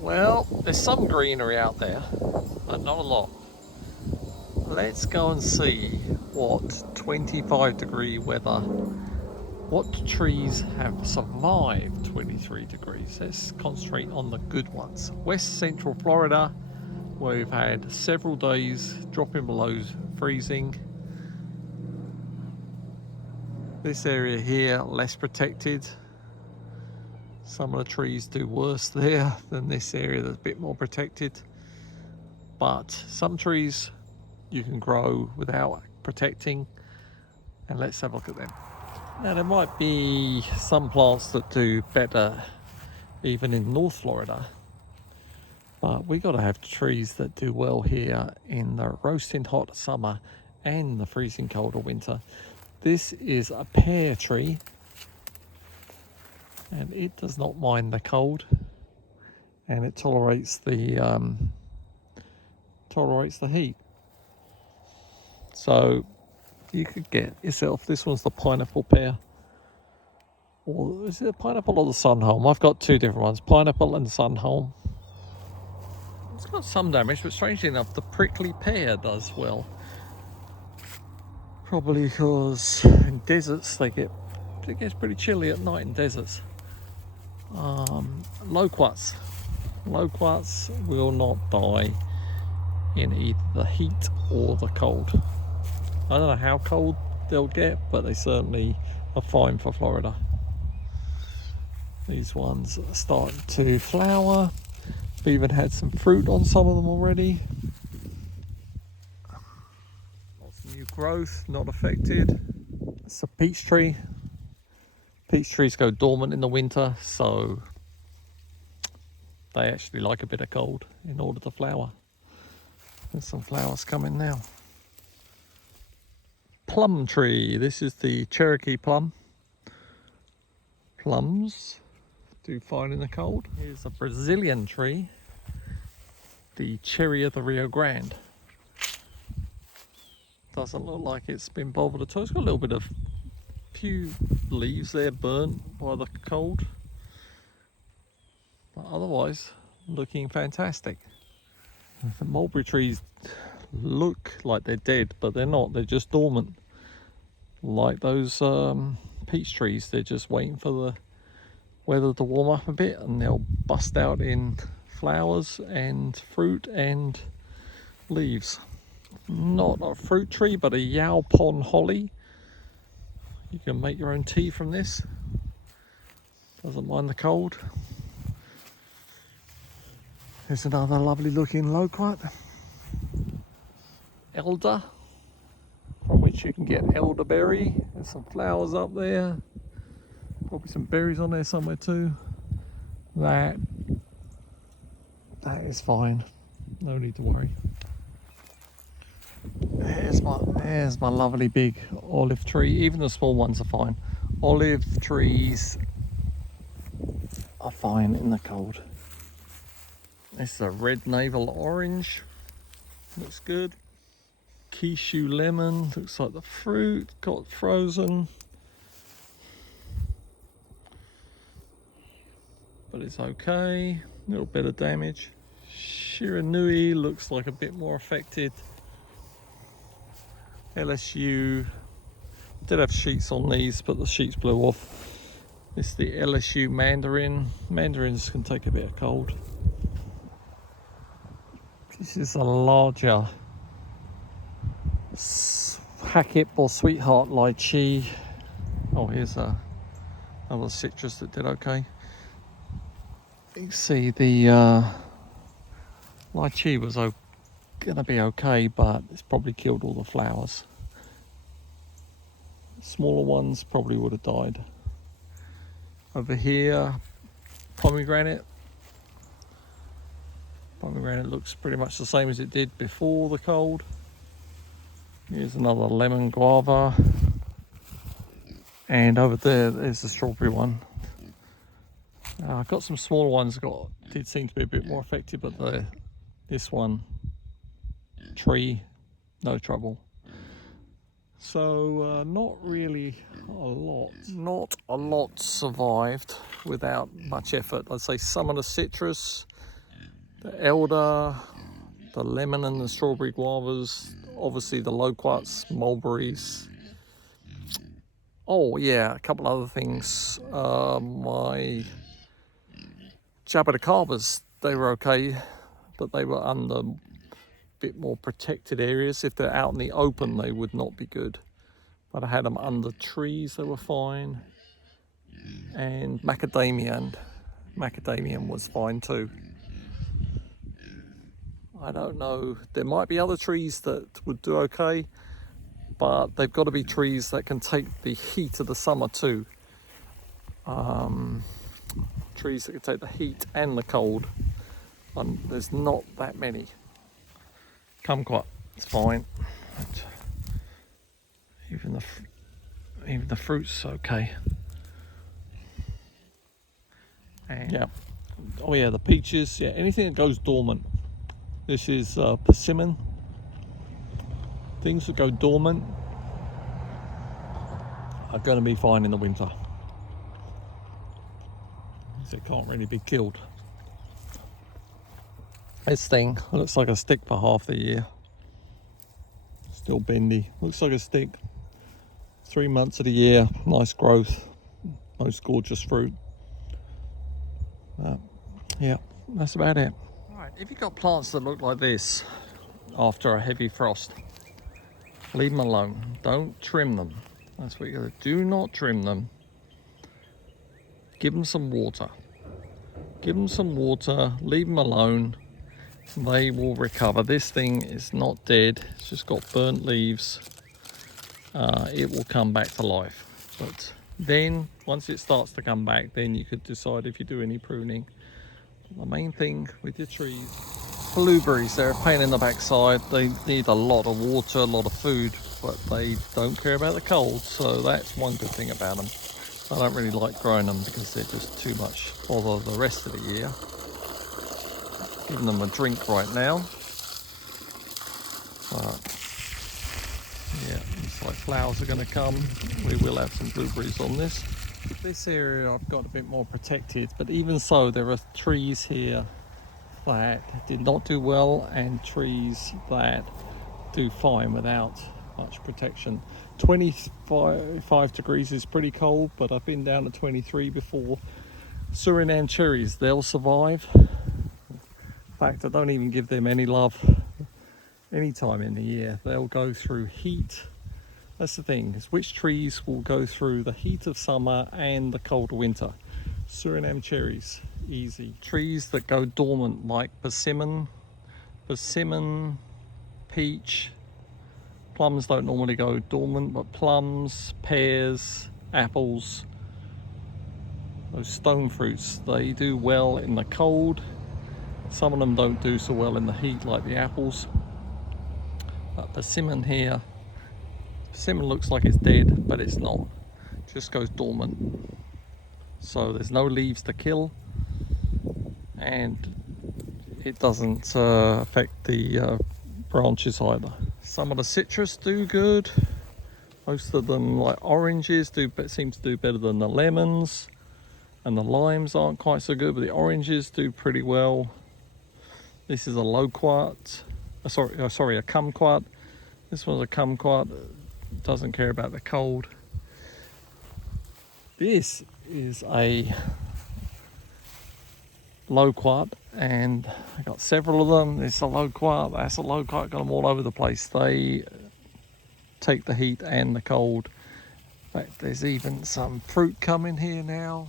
Well, there's some greenery out there, but not a lot. Let's go and see what 25-degree weather, what trees have survived 23 degrees. Let's concentrate on the good ones. West Central Florida, where we've had several days dropping below freezing. This area here, less protected. Some of the trees do worse there than this area that's a bit more protected. But some trees you can grow without protecting, and let's have a look at them. Now there might be some plants that do better even in North Florida, but we got to have trees that do well here in the roasting hot summer and the freezing cold of winter. This is a pear tree, and it does not mind the cold, and it tolerates the heat. So you could get yourself, this one's the pineapple pear, or is it a pineapple or the sunholm? I've got two different ones, pineapple and sunholm. It's got some damage, but strangely enough the prickly pear does well. Probably because in deserts it gets pretty chilly at night in deserts. Loquats will not die in either the heat or the cold. I don't know how cold they'll get, but they certainly are fine for Florida. These ones are starting to flower. We've even had some fruit on some of them already. Lots of new growth, not affected. It's a peach tree. Peach trees go dormant in the winter, so they actually like a bit of cold in order to flower. There's some flowers coming now. Plum tree. This is the Cherokee plum. Plums do fine in the cold. Here's a Brazilian tree, the cherry of the Rio Grande. Doesn't look like it's been bothered at all. It's got a little bit of few leaves there burnt by the cold, but otherwise looking fantastic. The mulberry trees look like they're dead, but they're not. They're just dormant, like those peach trees. They're just waiting for the weather to warm up a bit, and they'll bust out in flowers and fruit and leaves. Not a fruit tree, but a yaupon holly. You can make your own tea from this. Doesn't mind the cold. There's another lovely looking loquat. Elder, from which you can get elderberry. There's some flowers up there. Probably some berries on there somewhere too. That is fine. No need to worry. There's my lovely big olive tree. Even the small ones are fine. Olive trees are fine in the cold. This is a red navel orange. Looks good. Kishu lemon. Looks like the fruit got frozen, but it's okay. A little bit of damage. Shiranui looks like a bit more affected. LSU did have sheets on these, but the sheets blew off. This is the LSU mandarin. Mandarins can take a bit of cold. This is a larger Hackett or Sweetheart lychee. Oh, here's another citrus that did okay. You can see the lychee was gonna be okay, but it's probably killed all the flowers. Smaller ones probably would have died. Over here, pomegranate. Pomegranate looks pretty much the same as it did before the cold. Here's another lemon guava. And over there's the strawberry one. I've got some smaller ones did seem to be a bit more affected, but this one, tree, no trouble. So not really not a lot survived without much effort. I'd say some of the citrus the elder, the lemon and the strawberry guavas, obviously the loquats, mulberries. Oh yeah, a couple other things. My jaboticabas, they were okay, but they were under a bit more protected areas. If they're out in the open, they would not be good. But I had them under trees, they were fine. And macadamian was fine too. I don't know, there might be other trees that would do okay, but they've got to be trees that can take the heat of the summer too. Trees that can take the heat and the cold, and there's not that many. Kumquat, it's fine. But even the fruit's okay. And yeah, oh yeah, the peaches, yeah, anything that goes dormant. This is persimmon. Things that go dormant are going to be fine in the winter. So it can't really be killed. This thing looks like a stick for half the year. Still bendy. Looks like a stick. 3 months of the year. Nice growth. Most gorgeous fruit. Yeah, that's about it. Right, if you've got plants that look like this after a heavy frost, leave them alone. Don't trim them. That's what you gotta do. Do not trim them. Give them some water. Give them some water. Leave them alone. They will recover. This thing is not dead. It's just got burnt leaves. It will come back to life. But then, once it starts to come back, then you could decide if you do any pruning. The main thing with your trees, blueberries, they're a pain in the backside. They need a lot of water, a lot of food, but they don't care about the cold, so that's one good thing about them. I don't really like growing them because they're just too much bother the rest of the year. Giving them a drink right now. Yeah, looks like flowers are going to come. We will have some blueberries on this. This area I've got a bit more protected, but even so, there are trees here that did not do well and trees that do fine without much protection. 25 degrees is pretty cold, but I've been down to 23 before. Suriname cherries, they'll survive. In fact, I don't even give them any love any time in the year. They'll go through heat. That's the thing, is which trees will go through the heat of summer and the cold of winter. Suriname cherries, easy. Trees that go dormant like persimmon, peach. Plums don't normally go dormant, but plums, pears, apples, those stone fruits, they do well in the cold. Some of them don't do so well in the heat, like the apples. But persimmon here, persimmon looks like it's dead, but it's not. It just goes dormant. So there's no leaves to kill, and it doesn't affect the branches either. Some of the citrus do good. Most of them, like oranges, seem to do better than the lemons, and the limes aren't quite so good, but the oranges do pretty well. This is a loquat, a kumquat. This one's a kumquat. Doesn't care about the cold. This is a loquat, and I got several of them. There's a loquat, that's a loquat, got them all over the place. They take the heat and the cold. In fact, there's even some fruit coming here now.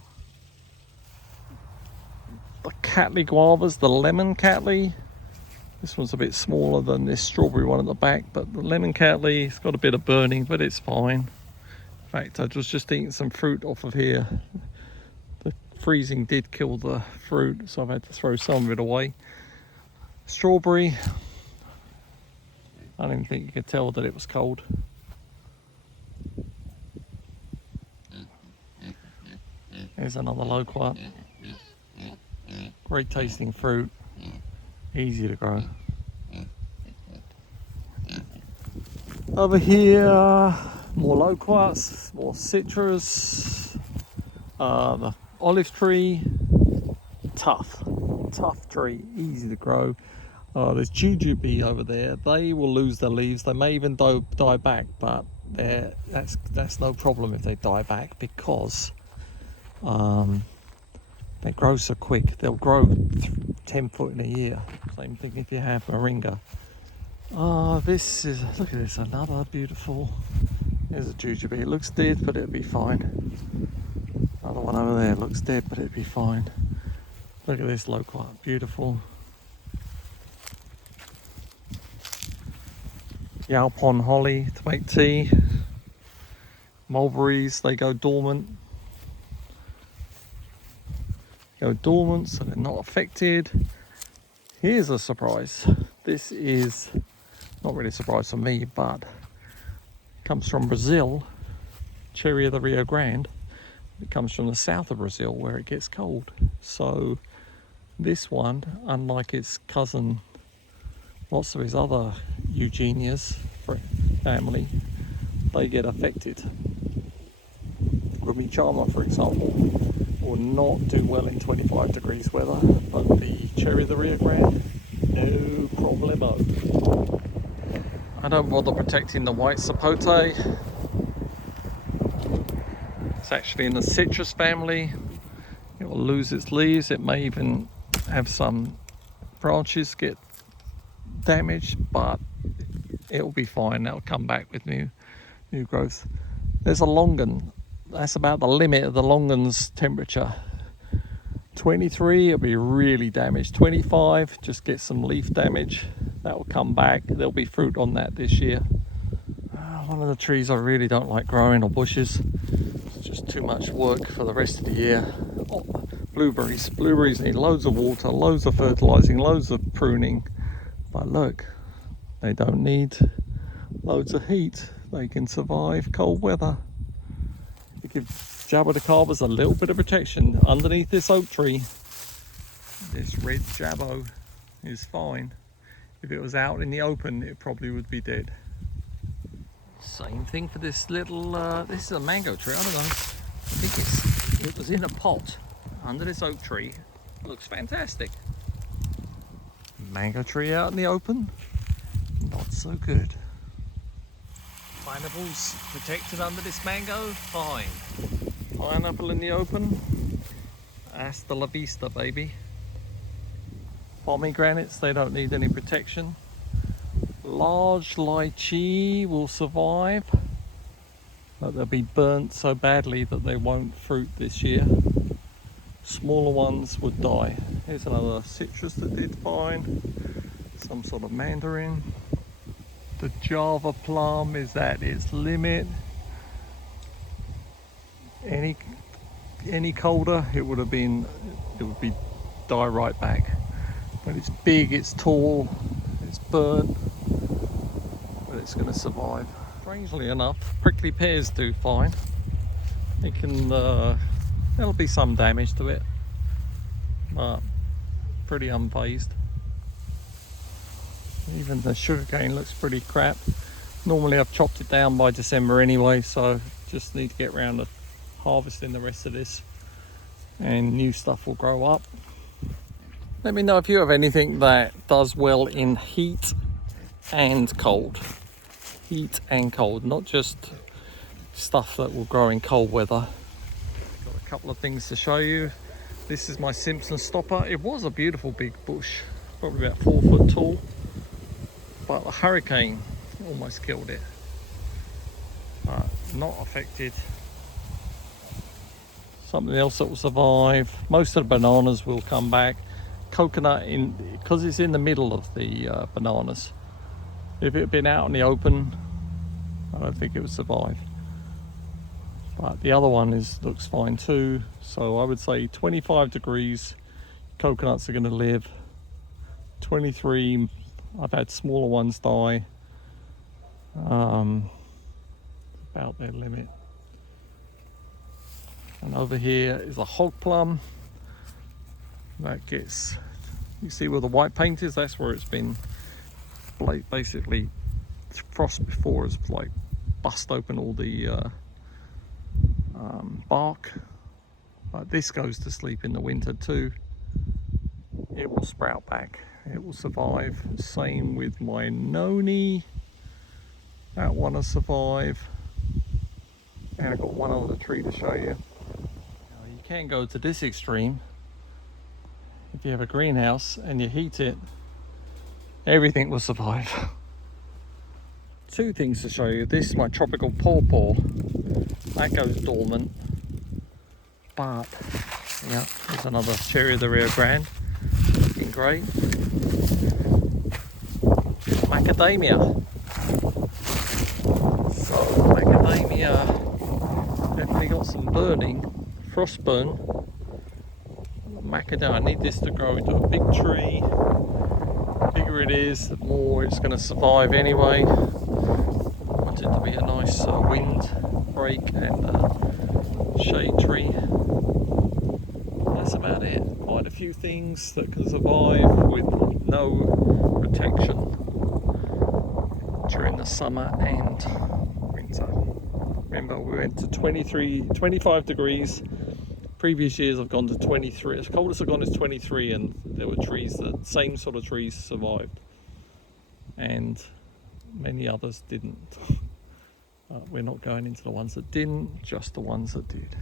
The Cattleya guavas, the lemon Cattleya. This one's a bit smaller than this strawberry one at the back, but the lemon Cattleya, it's got a bit of burning, but it's fine. In fact, I was just eating some fruit off of here. The freezing did kill the fruit, so I've had to throw some of it away. Strawberry, I don't even think you could tell that it was cold. There's another loquat. Great tasting fruit, easy to grow. Over here, more loquats, more citrus. The olive tree, tough. tough tree, easy to grow. There's jujube over there. They will lose their leaves. They may even die back, but that's no problem if they die back, because they grow so quick. They'll grow 10 foot in a year. Same thing if you have moringa. This is, look at this, another beautiful. There's a jujube. It looks dead, but it'll be fine. Another one over there looks dead, but it'll be fine. Look at this loquat, beautiful. Yalpon holly to make tea. Mulberries, they go dormant. So they're not affected. Here's a surprise. This is not really a surprise for me, but it comes from Brazil. Cherry of the Rio Grande. It comes from the south of Brazil, where it gets cold. So this one, unlike its cousin, lots of his other Eugenias family, they get affected. Gumichama, for example, will not do well in 25 degrees weather, but the cherry of the Rio Grande, no problemo. I don't bother protecting the white sapote. It's actually in the citrus family. It will lose its leaves. It may even have some branches get damaged, but it'll be fine. That'll come back with new growth. There's a longan. That's about the limit of the longan's temperature. 23, it'll be really damaged. 25, just get some leaf damage. That will come back. There'll be fruit on that this year. One of the trees I really don't like growing, or bushes. It's just too much work for the rest of the year. Blueberries. Blueberries need loads of water, loads of fertilizing, loads of pruning. But look, they don't need loads of heat. They can survive cold weather. You give Jabodicabas a little bit of protection underneath this oak tree. This red Jabo is fine. If it was out in the open, it probably would be dead. Same thing for this little, this is a mango tree, I don't know. I think it was in a pot under this oak tree. It looks fantastic. Mango tree out in the open, not so good. Pineapples protected under this mango, fine. Pineapple in the open, hasta la vista, baby. Pomegranates, they don't need any protection. Large lychee will survive, but they'll be burnt so badly that they won't fruit this year. Smaller ones would die. Here's another citrus that did fine. Some sort of mandarin. The Java plum is at its limit. Any colder, it would be die right back. But it's big, it's tall, it's burnt, but it's going to survive. Strangely enough, prickly pears do fine. It can, there'll be some damage to it, but pretty unfazed. Even the sugarcane looks pretty crap. Normally I've chopped it down by December anyway, so just need to get around to harvesting the rest of this, and new stuff will grow up. Let me know if you have anything that does well in heat and cold. Heat and cold, not just stuff that will grow in cold weather. Got a couple of things to show you. This is my Simpson stopper. It was a beautiful big bush, probably about 4 foot tall, but a hurricane almost killed it. But not affected. Something else that will survive. Most of the bananas will come back. Coconut, because it's in the middle of the bananas. If it had been out in the open, I don't think it would survive. But the other one looks fine too. So I would say 25 degrees, coconuts are going to live. 23, I've had smaller ones die. About their limit. And over here is a hog plum. That gets, you see where the white paint is, that's where it's been basically frost before has like bust open all the bark. But this goes to sleep in the winter too. it will sprout back. It will survive. Same with my noni. That one will survive. And I've got one other tree to show you. Now, you can go to this extreme. If you have a greenhouse and you heat it, everything will survive. Two things to show you. This is my tropical pawpaw. That goes dormant. But, yeah, there's another cherry of the Rio Grande. Looking great. Macadamia. So, macadamia definitely got some burning, frost burn. Macadamia, I need this to grow into a big tree. The bigger it is, the more it's going to survive anyway. I want it to be a nice wind break and shade tree. That's about it. Quite a few things that can survive with no protection during the summer and winter. Remember, we went to 25 degrees. Previous years I've gone to 23. As coldest I've gone is 23, and there were trees that, same sort of trees, survived. And many others didn't. We're not going into the ones that didn't, just the ones that did.